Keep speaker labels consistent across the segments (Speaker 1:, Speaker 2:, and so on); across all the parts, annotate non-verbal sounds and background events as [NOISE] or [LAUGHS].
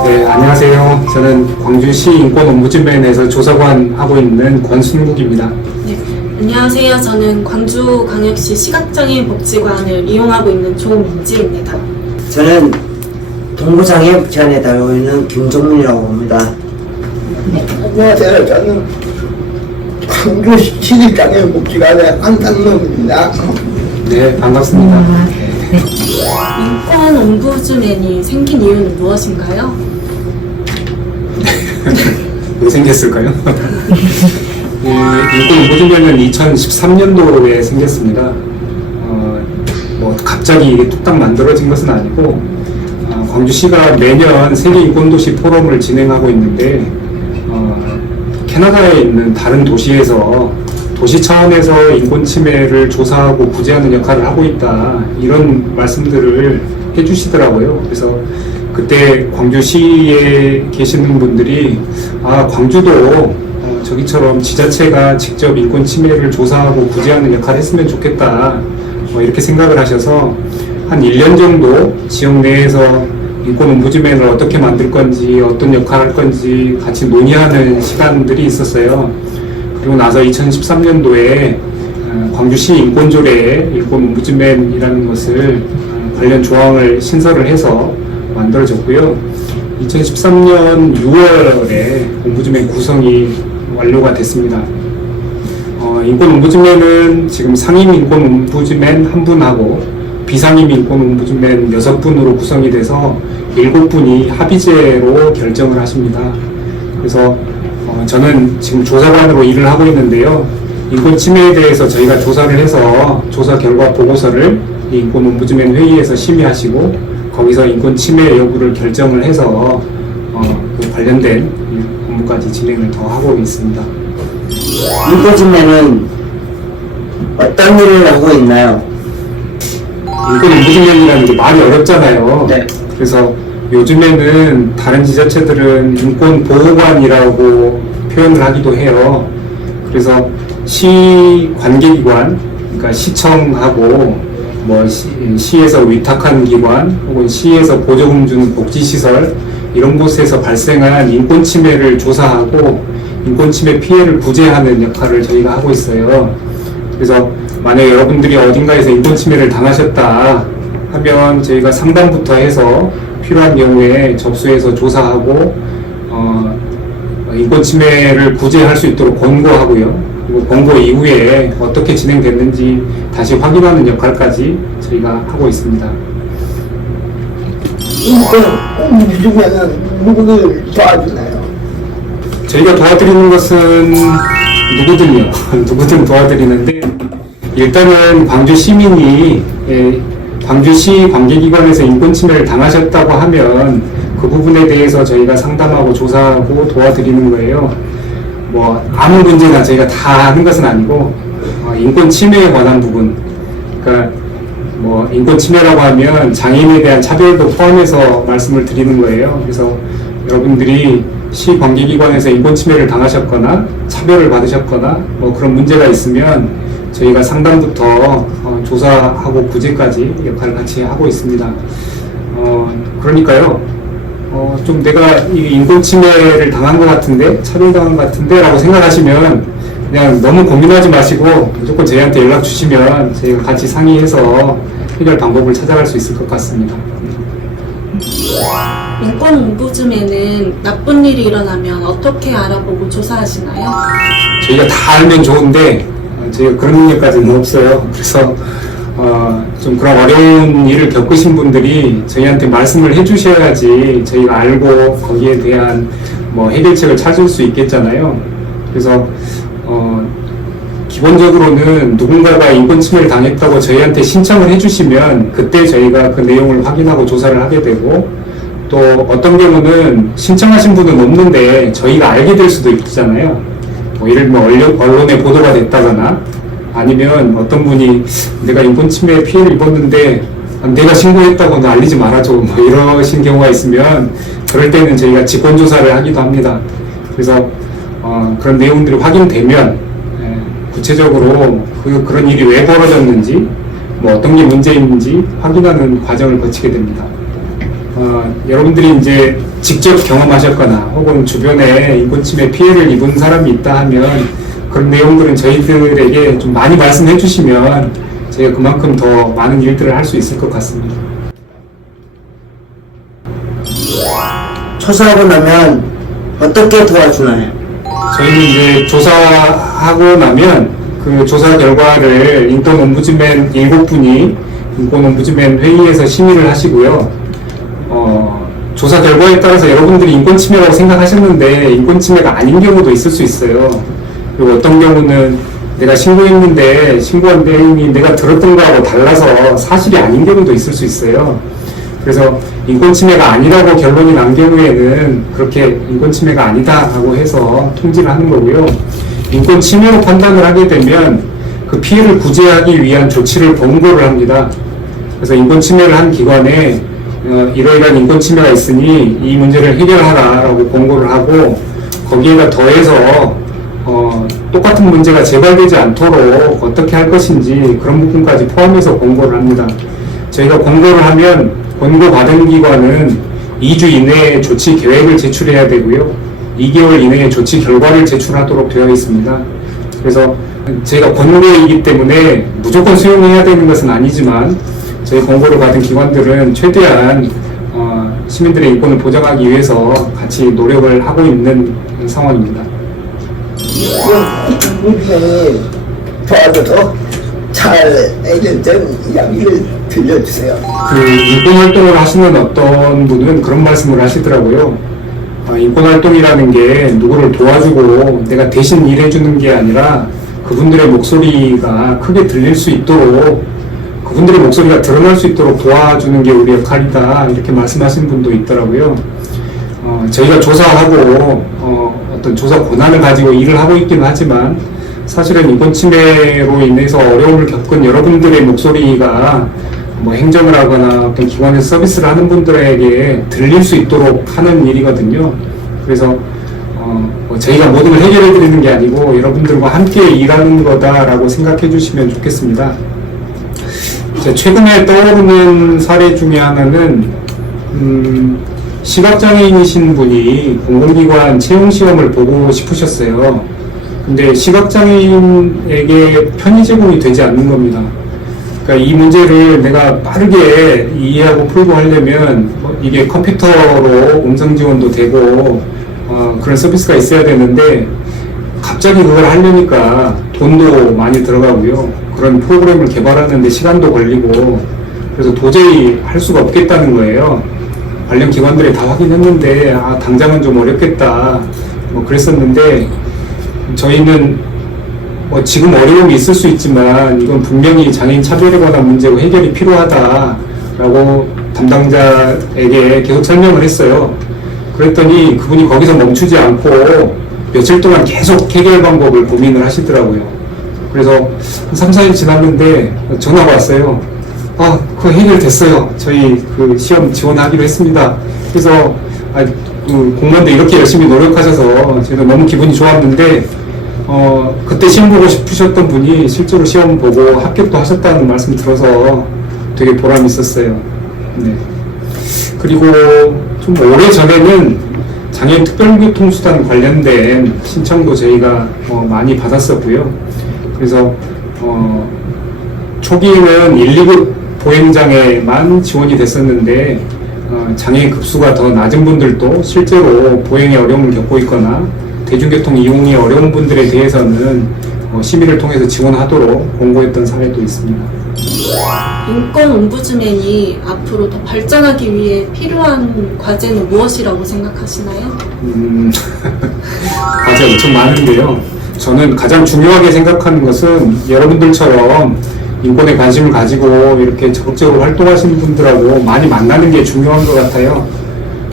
Speaker 1: 네, 안녕하세요. 저는 광주시 인권ombudsman에서 조사관 하고 있는 권순국입니다.
Speaker 2: 네, 안녕하세요. 저는 광주광역시 시각장애인 복지관을 이용하고 있는 조민지입니다.
Speaker 3: 저는 동부장애 제안에 달고 있는 김종문이라고 합니다.
Speaker 4: 안녕하세요. 저는 광주 시립장애 복지관의 안상놈입니다.
Speaker 1: 네, 반갑습니다.
Speaker 2: 인권 옴부즈맨이 생긴 이유는 무엇인가요?
Speaker 1: 왜 [LAUGHS] 생겼을까요? 네, 인권ombudsman은 2013년도에 생겼습니다. 어, 뭐 갑자기 이게 뚝딱 만들어진 것은 아니고 어, 광주시가 매년 세계 인권 도시 포럼을 진행하고 있는데 어, 캐나다에 있는 다른 도시에서 도시 차원에서 인권 침해를 조사하고 구제하는 역할을 하고 있다 이런 말씀들을 해주시더라고요. 그래서 그때 광주시에 계시는 분들이 아 광주도 어, 저기처럼 지자체가 직접 인권 침해를 조사하고 구제하는 역할을 했으면 좋겠다 뭐 이렇게 생각을 하셔서 한 1년 정도 지역 내에서 인권 옴부즈맨을 어떻게 만들 건지 어떤 역할을 할 건지 같이 논의하는 시간들이 있었어요. 그리고 나서 2013년도에 어, 광주시 인권조례에 인권 옴부즈맨이라는 것을 어, 관련 조항을 신설을 해서 만들어졌고요. 2013년 6월에 옴부즈맨 구성이 완료가 됐습니다. 어, 인권 옴부즈맨은 지금 상임 인권 옴부즈맨 한 분하고 비상임 인권 옴부즈맨 여섯 분으로 구성이 돼서 일곱 분이 합의제로 결정을 하십니다. 그래서 어, 저는 지금 조사관으로 일을 하고 있는데요. 인권 침해에 대해서 저희가 조사를 해서 조사 결과 보고서를 이 인권 옴부즈맨 회의에서 심의하시고 거기서 인권 침해 여부를 결정을 해서 어, 그 관련된 일- 업무까지 진행을 더 하고 있습니다.
Speaker 3: 인권진매는 어떤 일을 하고 있나요?
Speaker 1: 인권 옴부즈맨이라는 게 말이 어렵잖아요.
Speaker 3: 네.
Speaker 1: 그래서 요즘에는 다른 지자체들은 인권 보호관이라고 표현을 하기도 해요. 그래서 시 관계기관, 그러니까 시청하고 뭐 시, 에서 위탁한 기관 혹은 시에서 보조금 주는 복지시설 이런 곳에서 발생한 인권 침해를 조사하고 인권 침해 피해를 구제하는 역할을 저희가 하고 있어요. 그래서 만약 여러분들이 어딘가에서 인권 침해를 당하셨다 하면 저희가 상담부터 해서 필요한 경우에 접수해서 조사하고 어, 인권 침해를 구제할 수 있도록 권고하고요. 그리고 권고 이후에 어떻게 진행됐는지 다시 확인하는 역할까지 저희가 하고 있습니다.
Speaker 4: 누구를 도와주나요?
Speaker 1: 저희가 도와드리는 것은 누구든요. [LAUGHS] 누구든 도와드리는데 일단은 광주 시민이 예, 광주시 관계기관에서 인권 침해를 당하셨다고 하면 그 부분에 대해서 저희가 상담하고 조사하고 도와드리는 거예요. 뭐 아무 문제나 저희가 다 하는 것은 아니고 어, 인권 침해에 관한 부분, 그러니까 뭐 인권 침해라고 하면 장애인에 대한 차별도 포함해서 말씀을 드리는 거예요. 그래서 여러분들이 시 관계기관에서 인권 침해를 당하셨거나 차별을 받으셨거나 뭐 그런 문제가 있으면 저희가 상담부터 어, 조사하고 구제까지 역할을 같이 하고 있습니다. 어, 그러니까요. 어, 좀 내가 이 인권 침해를 당한 것 같은데, 차별당한 것 같은데, 라고 생각하시면, 그냥 너무 고민하지 마시고, 무조건 저희한테 연락 주시면, 저희가 같이 상의해서 해결 방법을 찾아갈 수 있을 것 같습니다.
Speaker 2: 인권 옴부즈맨은 나쁜 일이 일어나면 어떻게 알아보고 조사하시나요?
Speaker 1: 저희가 다 알면 좋은데, 어, 저희가 그런 능력까지는 없어요. 그래서, 어, 좀 그런 어려운 일을 겪으신 분들이 저희한테 말씀을 해주셔야지 저희가 알고 거기에 대한 뭐 해결책을 찾을 수 있겠잖아요. 그래서, 어, 기본적으로는 누군가가 인권 침해를 당했다고 저희한테 신청을 해주시면 그때 저희가 그 내용을 확인하고 조사를 하게 되고 또 어떤 경우는 신청하신 분은 없는데 저희가 알게 될 수도 있잖아요. 뭐 예를 들면 언론- 언론에 보도가 됐다거나 아니면 어떤 분이 내가 인권 침해 피해를 입었는데 아, 내가 신고했다고 나 알리지 말아줘 뭐 이러신 경우가 있으면 그럴 때는 저희가 직권 조사를 하기도 합니다. 그래서 어, 그런 내용들이 확인되면 예, 구체적으로 그, 그런 일이 왜 벌어졌는지 뭐 어떤 게 문제인지 확인하는 과정을 거치게 됩니다. 어, 여러분들이 이제 직접 경험하셨거나 혹은 주변에 인권침해 피해를 입은 사람이 있다 하면 그런 내용들은 저희들에게 좀 많이 말씀해 주시면 저희가 그만큼 더 많은 일들을 할 수 있을 것 같습니다.
Speaker 3: 조사하고 나면 어떻게 도와주나요?
Speaker 1: 저희는 이제 조사하고 나면 그 조사 결과를 인권 옴부즈맨 일곱 분이 인권 옴부즈맨 회의에서 심의를 하시고요. 어, 조사 결과에 따라서 여러분들이 인권 침해라고 생각하셨는데 인권 침해가 아닌 경우도 있을 수 있어요. 그리고 어떤 경우는 내가 신고했는데 신고한 내용이 내가 들었던 거하고 달라서 사실이 아닌 경우도 있을 수 있어요. 그래서 인권 침해가 아니라고 결론이 난 경우에는 그렇게 인권 침해가 아니다 라고 해서 통지를 하는 거고요. 인권 침해로 판단을 하게 되면 그 피해를 구제하기 위한 조치를 권고를 합니다. 그래서 인권 침해를 한 기관에 어, 이러이러한 인권 침해가 있으니 이 문제를 해결하라라고 권고를 하고 거기에다 더해서 어, 똑같은 문제가 재발되지 않도록 어떻게 할 것인지 그런 부분까지 포함해서 권고를 합니다. 저희가 권고를 하면 권고받은 기관은 2주 이내에 조치 계획을 제출해야 되고요. 2개월 이내에 조치 결과를 제출하도록 되어 있습니다. 그래서 저희가 권고이기 때문에 무조건 수용해야 되는 것은 아니지만 저희 권고를 받은 기관들은 최대한 어, 시민들의 인권을 보장하기 위해서 같이 노력을 하고 있는 상황입니다.
Speaker 4: 우리는 도와줘서 잘 해결된 이야기를 들려주세요.
Speaker 1: 그 인권 활동을 하시는 어떤 분은 그런 말씀을 하시더라고요. 아, 인권 활동이라는 게 누구를 도와주고 내가 대신 일해주는 게 아니라 그분들의 목소리가 크게 들릴 수 있도록 그분들의 목소리가 드러날 수 있도록 도와주는 게 우리 역할이다 이렇게 말씀하신 분도 있더라고요. 어, 저희가 조사하고 어, 어떤 조사 권한을 가지고 일을 하고 있기는 하지만 사실은 인권 침해로 인해서 어려움을 겪은 여러분들의 목소리가 뭐 행정을 하거나 어떤 기관에서 서비스를 하는 분들에게 들릴 수 있도록 하는 일이거든요. 그래서 어, 뭐 저희가 모든 걸 해결해 드리는 게 아니고 여러분들과 함께 일하는 거다라고 생각해 주시면 좋겠습니다. 최근에 떠오르는 사례 중에 하나는 음, 시각장애인이신 분이 공공기관 채용시험을 보고 싶으셨어요. 근데 시각장애인에게 편의 제공이 되지 않는 겁니다. 그러니까 이 문제를 내가 빠르게 이해하고 풀고 하려면 뭐 이게 컴퓨터로 음성 지원도 되고 어, 그런 서비스가 있어야 되는데 갑자기 그걸 하려니까 돈도 많이 들어가고요. 그런 프로그램을 개발하는데 시간도 걸리고 그래서 도저히 할 수가 없겠다는 거예요. 관련 기관들이 다 확인했는데 아 당장은 좀 어렵겠다 뭐 그랬었는데 저희는 뭐 지금 어려움이 있을 수 있지만 이건 분명히 장애인 차별에 관한 문제고 해결이 필요하다라고 담당자에게 계속 설명을 했어요. 그랬더니 그분이 거기서 멈추지 않고 며칠 동안 계속 해결 방법을 고민을 하시더라고요. 그래서 한 3, 4일 지났는데 전화가 왔어요. 아, 그거 해결됐어요. 저희 그 시험 지원하기로 했습니다. 그래서 아, 그 공무원들 이렇게 열심히 노력하셔서 저희도 너무 기분이 좋았는데 어, 그때 시험 보고 싶으셨던 분이 실제로 시험 보고 합격도 하셨다는 말씀 들어서 되게 보람이 있었어요. 네. 그리고 좀 오래 전에는 장애인 특별교통수단 관련된 신청도 저희가 어, 많이 받았었고요. 그래서 어, 초기에는 1, 2급 보행장애만 지원이 됐었는데 어, 장애 급수가 더 낮은 분들도 실제로 보행에 어려움을 겪고 있거나 대중교통 이용이 어려운 분들에 대해서는 어, 심의를 통해서 지원하도록 공고했던 사례도 있습니다.
Speaker 2: 인권 옴부즈맨이 앞으로 더 발전하기 위해 필요한 과제는 무엇이라고 생각하시나요?
Speaker 1: 음, [LAUGHS] 과제가 엄청 많은데요. 저는 가장 중요하게 생각하는 것은 여러분들처럼 인권에 관심을 가지고 이렇게 적극적으로 활동하시는 분들하고 많이 만나는 게 중요한 것 같아요.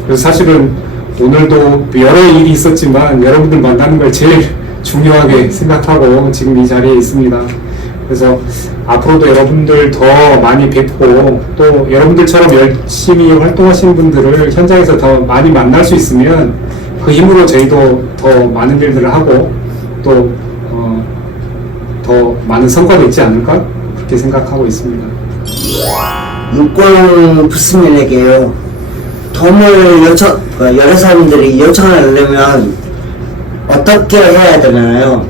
Speaker 1: 그래서 사실은 오늘도 여러 일이 있었지만 여러분들 만나는 걸 제일 중요하게 생각하고 지금 이 자리에 있습니다. 그래서 앞으로도 여러분들 더 많이 뵙고 또 여러분들처럼 열심히 활동하시는 분들을 현장에서 더 많이 만날 수 있으면 그 힘으로 저희도 더 많은 일들을 하고 또 어, 더 많은 성과가 있지 않을까 그렇게 생각하고 있습니다.
Speaker 3: 인권 부스맨에게요. 도움을 요청, 어, 여러 사람들이 요청을 하려면 어떻게 해야 되나요?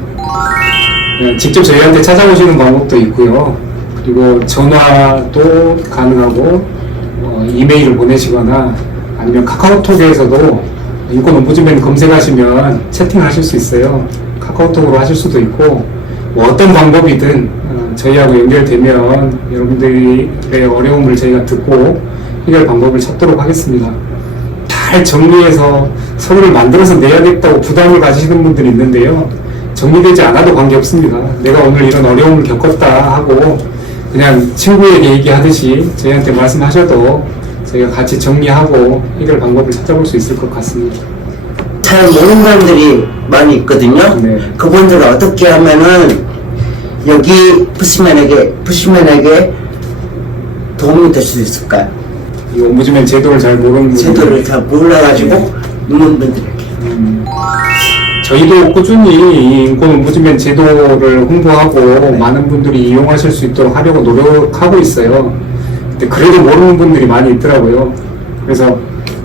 Speaker 1: 그냥 직접 저희한테 찾아오시는 방법도 있고요. 그리고 전화도 가능하고 어, 이메일을 보내시거나 아니면 카카오톡에서도 인권 옴부즈맨 검색하시면 채팅하실 수 있어요. 카카오톡으로 하실 수도 있고 뭐 어떤 방법이든 어, 저희하고 연결되면 여러분들의 어려움을 저희가 듣고 해결 방법을 찾도록 하겠습니다. 잘 정리해서 서류를 만들어서 내야겠다고 부담을 가지시는 분들이 있는데요. 정리되지 않아도 관계없습니다. 내가 오늘 이런 어려움을 겪었다 하고 그냥 친구에게 얘기하듯이 저희한테 말씀하셔도 저희가 같이 정리하고 해결 방법을 찾아볼 수 있을 것 같습니다.
Speaker 3: 잘 모르는 사람들이 많이 있거든요.
Speaker 1: 네.
Speaker 3: 그분들을 어떻게 하면은 여기 푸시맨에게 푸시맨에게 도움이 될 수 있을까요?
Speaker 1: 이 옴부즈맨 제도를 잘 모르는
Speaker 3: 제도를 잘 몰라가지고 있는 분들에게
Speaker 1: 음, 저희도 꾸준히 이 인권 옴부즈맨 제도를 홍보하고 많은 분들이 이용하실 수 있도록 하려고 노력하고 있어요. 근데 그래도 모르는 분들이 많이 있더라고요. 그래서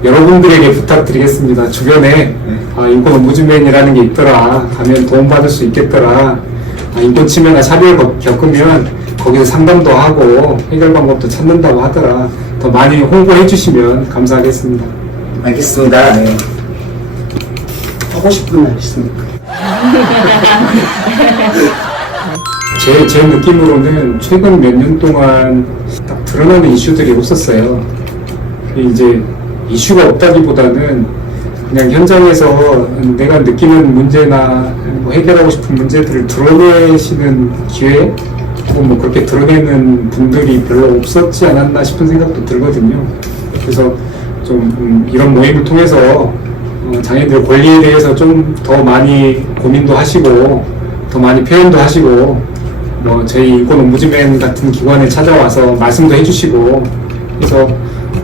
Speaker 1: 여러분들에게 부탁드리겠습니다. 주변에 아, 인권 옴부즈맨이라는 게 있더라. 가면 도움받을 수 있겠더라. 아, 인권 침해나 차별 겪- 겪으면 거기서 상담도 하고 해결 방법도 찾는다고 하더라. 더 많이 홍보해 주시면 감사하겠습니다.
Speaker 3: 알겠습니다. 네. 하고 싶은 말 있습니까? [LAUGHS]
Speaker 1: 제, 제 느낌으로는 최근 몇 년 동안 딱 드러나는 이슈들이 없었어요. 이제 이슈가 없다기보다는 그냥 현장에서 내가 느끼는 문제나 뭐 해결하고 싶은 문제들을 드러내시는 기회 뭐 그렇게 드러내는 분들이 별로 없었지 않았나 싶은 생각도 들거든요. 그래서 좀 음, 이런 모임을 통해서 어, 장애인들 권리에 대해서 좀 더 많이 고민도 하시고 더 많이 표현도 하시고 뭐 저희 인권 옴부즈맨 같은 기관에 찾아와서 말씀도 해주시고 그래서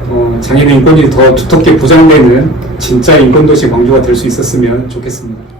Speaker 1: 어, 장애인 인권이 더 두텁게 보장되는 진짜 인권 도시 광주가 될 수 있었으면 좋겠습니다.